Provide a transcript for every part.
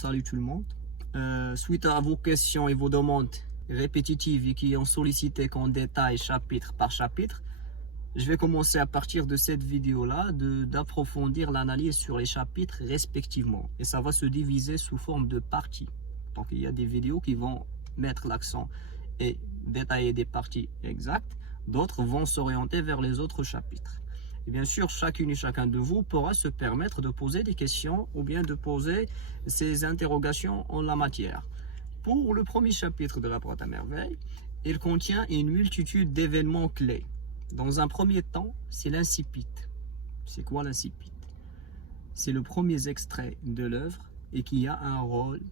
Salut tout le monde. Suite à vos questions et vos demandes répétitives et qui ont sollicité qu'on détaille chapitre par chapitre, je vais commencer à partir de cette vidéo-là d'approfondir l'analyse sur les chapitres respectivement. Et ça va se diviser sous forme de parties. Donc il y a des vidéos qui vont mettre l'accent et détailler des parties exactes. D'autres vont s'orienter vers les autres chapitres. Et bien sûr, chacune et chacun de vous pourra se permettre de poser des questions ou bien de poser ses interrogations en la matière. Pour le premier chapitre de la Porte à merveille, il contient une multitude d'événements clés. Dans un premier temps, c'est l'incipit. C'est quoi l'incipit? C'est le premier extrait de l'œuvre et qui a un rôle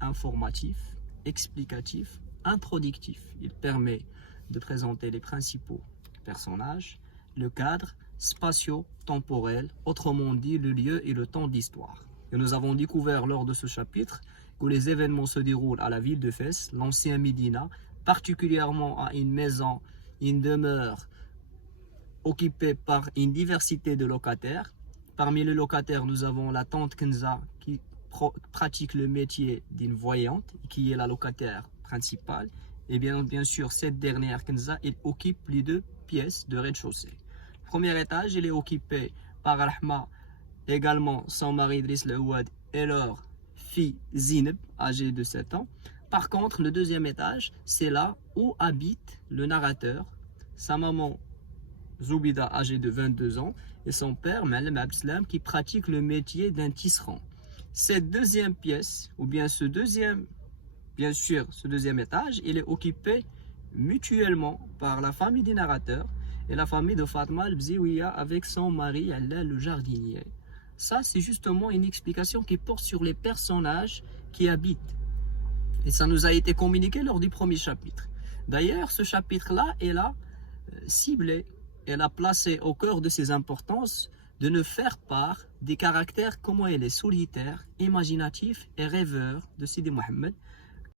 informatif, explicatif, introductif. Il permet de présenter les principaux personnages, le cadre spatio-temporel, autrement dit le lieu et le temps d'histoire. Et nous avons découvert lors de ce chapitre que les événements se déroulent à la ville de Fès, l'ancien Médina, particulièrement à une maison, une demeure occupée par une diversité de locataires. Parmi les locataires, nous avons la tante Kenza qui pratique le métier d'une voyante, qui est la locataire principale. Et bien sûr, cette dernière Kenza, elle occupe les deux pièces de rez-de-chaussée. Le premier étage, il est occupé par Rahma, également son mari Driss Laouad et leur fille Zineb, âgée de 7 ans. Par contre, le deuxième étage, c'est là où habite le narrateur, sa maman Zoubida, âgée de 22 ans, et son père, Malem Abdeslam, qui pratique le métier d'un tisserand. Cette deuxième pièce, ou bien ce deuxième étage, il est occupé mutuellement par la famille des narrateurs et la famille de Fatma al-Bziouia avec son mari Allah le jardinier. Ça, c'est justement une explication qui porte sur les personnages qui habitent. Et ça nous a été communiqué lors du premier chapitre. D'ailleurs, ce chapitre-là, elle a ciblé, elle a placé au cœur de ses importances de ne faire part des caractères comment elle est solitaire, imaginatif et rêveur de Sidi Mohammed,